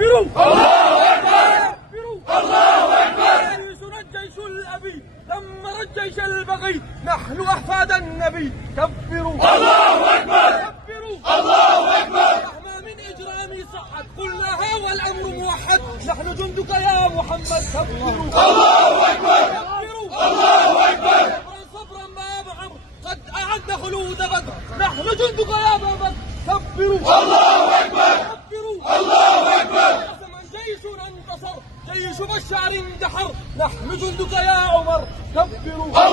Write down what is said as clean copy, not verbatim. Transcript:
كبروا الله أكبر كبروا الله أكبر. جيشنا الجيش الأبي دمر الجيش البغي، نحن أحفاد النبي. كبروا الله أكبر كبروا الله أكبر. مهما من إجرامي صعد قلناها والأمر موحد، نحن جندك يا محمد. كبروا الله أكبر كبروا الله أكبر. صبرا ما بعمر قد أعد خلود بدر، نحن جندك يا أبا بكر. كبروا الله أكبر كبروا الله أكبر. من جيشنا انتصر، جيش بشار اندحر، نحن جندك يا عمر. كبروا